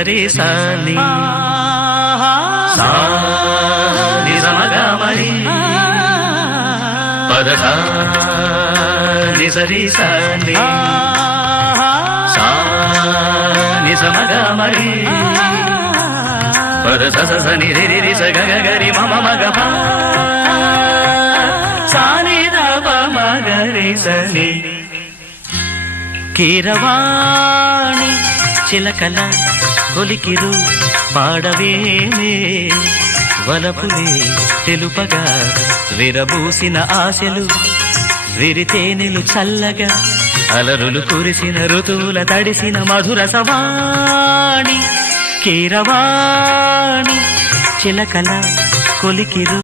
నిజరే సాని సా నిజమగా మరి పదస నిజరే సాని సా నిజమగా మరి పదస స ని రి రి రి స గ గ గ రి మ మ మ గ ప సా ని ద ప మ గ రి స ని కీరవాణి చిలకల కొలికిరు పాడవేమే వలపులే తెలుపగా విరబూసిన ఆశలు విరితేనెలు చల్లగా అలరులు కురిసిన ఋతువుల తడిసిన మధుర సవాణి కీరవాణి చిలకల కొలికిరు